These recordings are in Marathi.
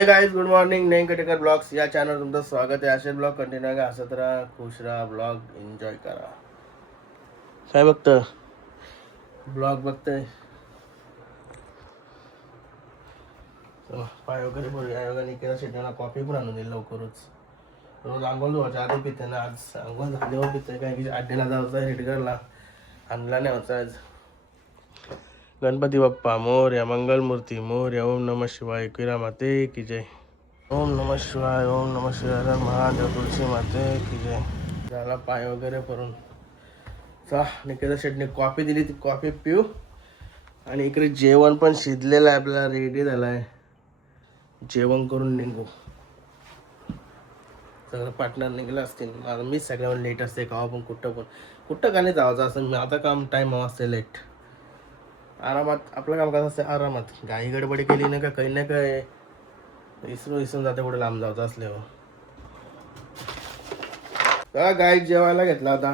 Guys, good morning. नईन कटेकर ब्लॉग्स या चॅनल तुमचं स्वागत आहे. असे ब्लॉग कंटिन्यू करा, हसत राहा, खुश राहा, ब्लॉग एन्जॉय करा. काय बघतं? ब्लॉग बघतंय. पाय वगैरे बोलूया. योगाने केला शेटाला कॉफी पण आणून दिली लवकरच. रोज आंघोळ धुवायच्या आधी पिते ना, आज आंघोळ झाल्यावर पिते. काय की अड्डेला जायचं आहे, हिटगरला आणला नाही होता आज. गणपती बाप्पा मोरया, मंगलमूर्ती मोरया. ओम नमः शिवाय. एकविरा माते की जय. ओम नमः शिवाय. ओम नमः शिवाय. महादेव तुळशी माते की जय. झाला पाय वगैरे करून चला निकेता शेटने कॉफी दिली, ती कॉफी पिऊ. आणि इकडे जेवण पण शिजलेलं आहे, आपल्याला रेडी झालं आहे. जेवण करून निघू. सगळं पार्टनर निघलं असतील. माझं मीच सगळ्यावर लेट असते. का पण कुठं का नाही जायचं असं. मी आता काम टाईम असते लेट. आरामात आपलं काम कसं असते, आरामात. घाई गडबडी केली नाही का काही नाही काय इसरून जाते कुठे लांब जायचं असल्यावर. का गाई जेवायला घेतला होता.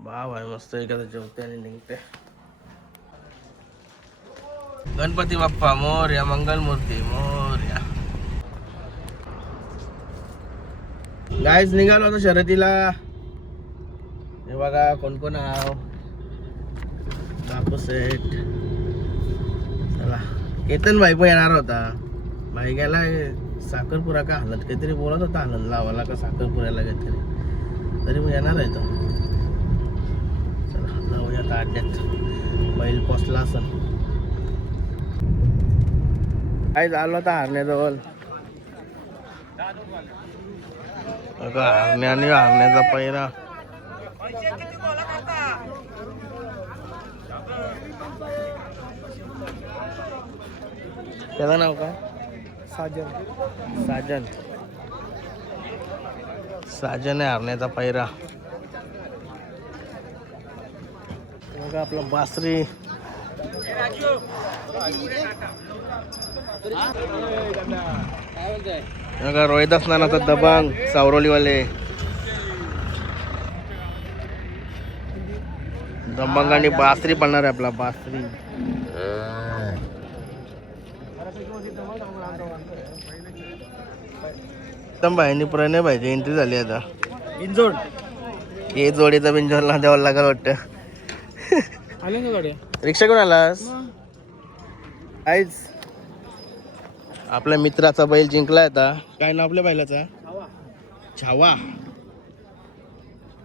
भाव आहे मस्त. एखादं जेवते आणि निघते. गणपती बाप्पा मोरया, मंगलमूर्ती मोरया. गाईज निघालो होतो शर्यतीला. हे बघा कोण कोण आहो. बापू सेठ. चला केतन भाई पण येणार होता. भाई गेला साखरपुरा का हलत काहीतरी बोलत होता. हलत लावाला का साखरपुऱ्याला काहीतरी. तरी मग येणार आहे तो. चला जाऊया आता अड्ड्यात. बैल पोचला असं काय झालं होता हरण्याजवळ. हरण्या आणि हरण्याचा पैरा. त्याचं नाव काय? साजन आहे हरण्याचा पैरा. बघा आपलं बासरी. बघा रोहिदास नानाचा दबंग सावरोलीवाले. दबंग आणि बासरी पडणार आहे आपला बासरी. भाईनी प्रणय भाईची एंट्री झाली आता. बिंजोड हे जोडीचा बिंजोडला द्यावं लागल वाटतं. रिक्षा कोण आलास? आईच आपल्या मित्राचा बैल जिंकलाय आता. काय नाव आपल्या बैलाचा? छावा.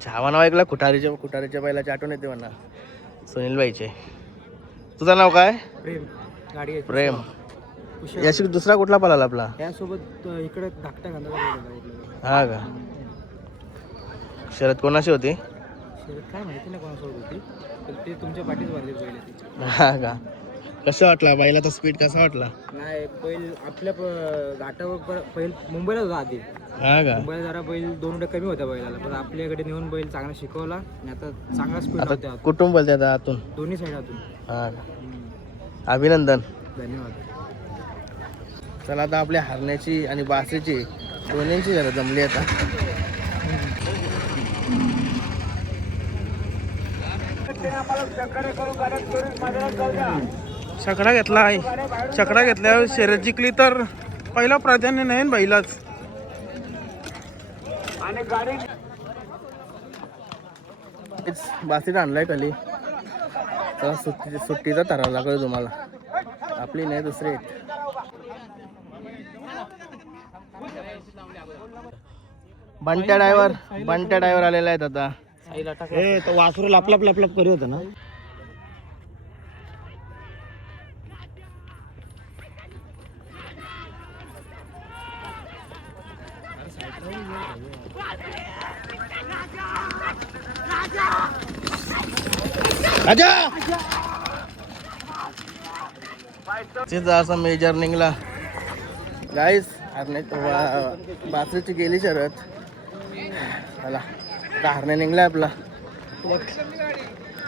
छावा नाव ऐकलं. कुठारीच्या बैलाची आठवण येते म्हणा. सुनील भाईचे. तुझं नाव काय? प्रेम. याशी दुसरा कुठला पळाला आपला? त्यासोबत इकडे धाकटा घालला. हा का? शरद कोणाशी होती? काय माहिती नाही कोणासोबत होती. तर ते तुमच्या पाठीच भरली पहिले. हा का? कसं वाटला बैलाचा स्पीड कसा वाटला? नाही बैल आपल्या घाटावर बैल मुंबईला होता आधी. हा का? मुंबईला जरा बैल 2 कमी होता बैलाला. पण आपल्याकडे नेऊन बैल चांगला शिकवला आणि आता चांगला स्पीड होता. कुटुंब बोलते आता आतून दोन्ही साईडातून. हा का? अभिनंदन. धन्यवाद. चला आता आपल्या हरण्याची आणि बासरीची दोन्हींची जरा जमली आता. छकडा घेतला आहे. छकडा घेतल्यावर शर्यत जिंकली तर पहिला प्राधान्य नाही बैलाच. बासरी आणलाय खाली. चला सुट्टीचा ठराव लागेल तुम्हाला. आपली नाही दुसरी. बंट्या ड्रायव्हर आलेला आहेत आता. तो वासरू लपलप करी होता ना. असा मेजर निघला गाईस. बासरीची गेली शरद. चला हरण्या निघलाय आपला.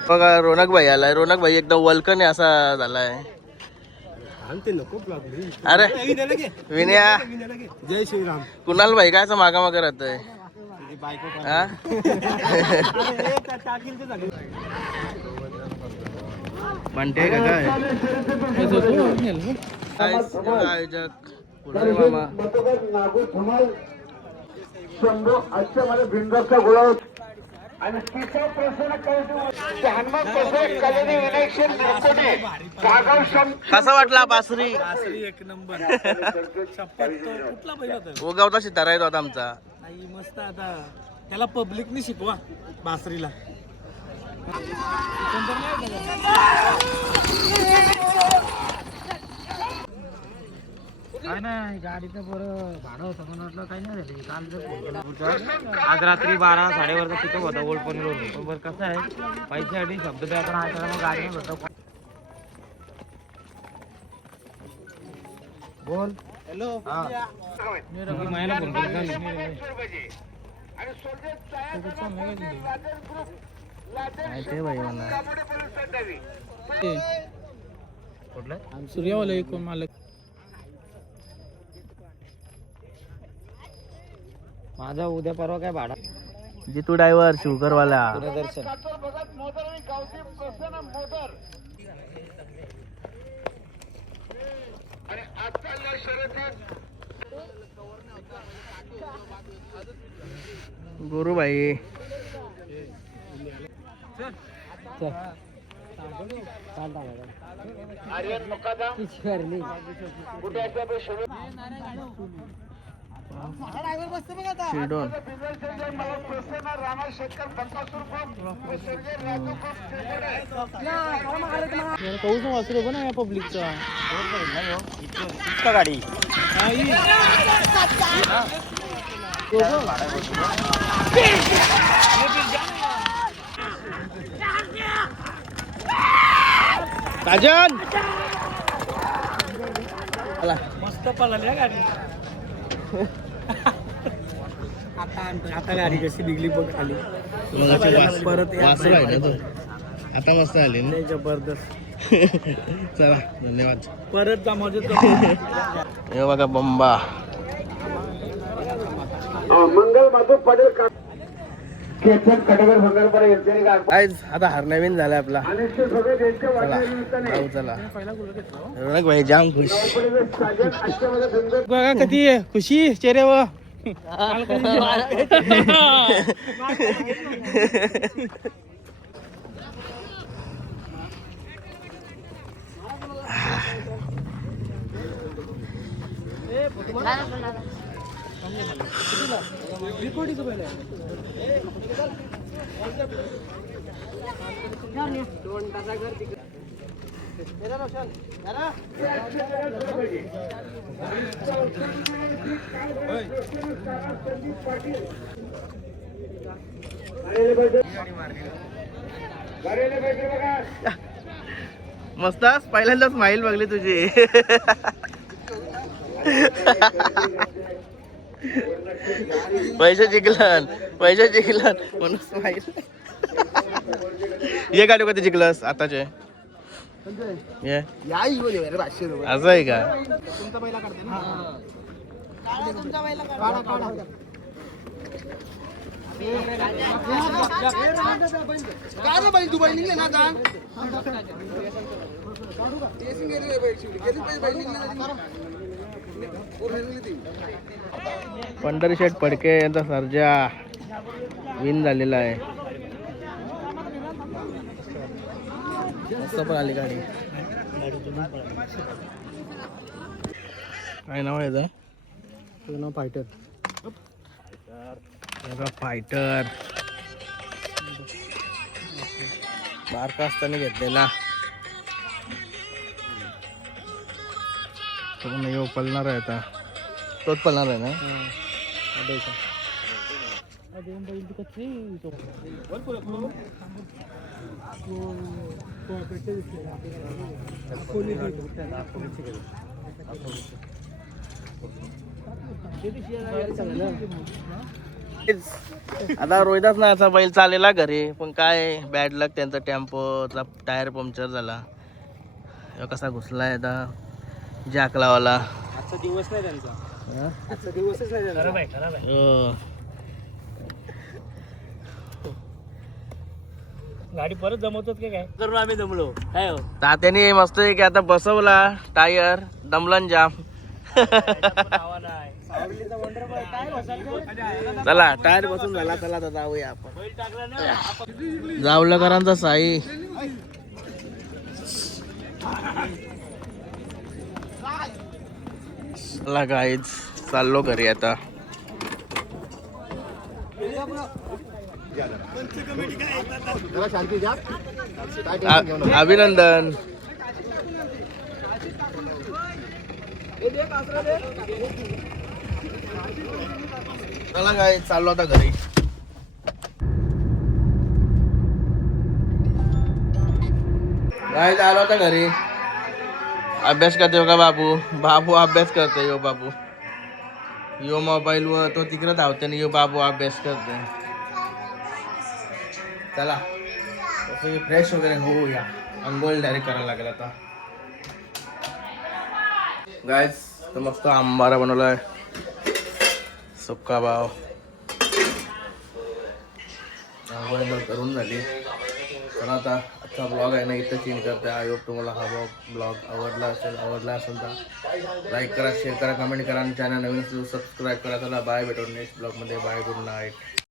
बघा रोनक भाई आलाय. रोनक भाई एकदम वल्कन आहे असा झालाय. अरे विनया. जय श्रीराम. कुणाल भाई काय मागा राहतोय. हा? म्हणते का काय आयोजक पुढारी मामा कसा वाटला बासरी एक नंबर कुठला पहिला होता उगावचा सितारा येतो आता आमचा नाही मस्त आता त्याला पब्लिकने शिकवा बासरीला काय नाही गाडीचं बरं भाडं होतं पण वाटलं काही नाही झालं काल जर फोन केला होता. आज रात्री 12-12:30 पिकअप होता ओल्ड पनीरवरून पण बरं कसं आहे पैशासाठी शब्द द्यायचा नाही तर मग गाडी नाही भेटत बोल हॅलो मायला फोन माहिती भाई मला कुठलं सूर्यवाला कोण मालक माझा उद्या परवा काय भाडा जितू ड्रायव्हर शिवकरवाला दूरदर्शन गुरु भाई शिरडोन पाऊस वाचलो पण या पब्लिकचा गाडी राजन मस्त पळाली गाडी आता गाडी कशी निघली बघ खाली परत वासरू आहे ना तो आता मस्त आली ना जबरदस्त चला धन्यवाद परत जा मजा हे बघा बंबा मंगल माधव पटेल आज आता हरनवीन झालाय आपला चला जाऊ चला रौनक भाई जाम खुश बघा कधी खुशी चेहऱ्यावर मस्तच पहिल्यांदाच स्माईल बघली तुझी पैसे जिंकलान म्हणून स्माईल ये गाडी कधी जिंकलस आताचे ये असं आहे का पंढरी शेठ फडके यांचा सर्जा विन झालेला आहे मस्त पण आली गाडी काय नाव आहे याचं? तुझं नाव फायटर फायटर बारका असताना घेतलेला तो नाही पळणार आहे आता तोच पळणार आहे ना आता रोहिदास नाचा बैल चालेला घरी पण काय बॅड लक त्यांचा टेम्पोचा टायर पंक्चर झाला कसा घुसलाय आता जॅक लावाला आजचा दिवस नाही त्यांचा आजचा दिवसच नाही त्यांचा हो. गाडी परत जमवतात का काय करून आम्ही जमलो काय हो तात्याने मस्त की आता बसवला टायर दमलन जाम. चला टायर बसून झाला, चला आता जाऊया आपण. जावलकरांचा साई चला गाईज चाललो घरी आता. अभिनंदन. चला काय चाललो आता घरी. काय आलो आता घरी. अभ्यास करते का बाबू. बाबू अभ्यास करते. यो बाबू यो मोबाईल वर तो तिकडे धावते आणि यो बाबू अभ्यास करते. चला फ्रेश वगैरे होऊया. अंघोळ डायरेक्ट करायला लागेल आता. गायस तर मस्त आंबारा बनवलाय. सुक्का भाव अंघोळ करून झाली. तर आता आजचा ब्लॉग आहे ना इथं चेंज करते. आय होप तुम्हाला हा ब्लॉग आवडला असेल तर लाईक करा, शेअर करा, कमेंट करा आणि चॅनल नवीन असेल सबस्क्राईब करा. चला बाय, भेटून नेक्स्ट ब्लॉगमध्ये. Bye, good night.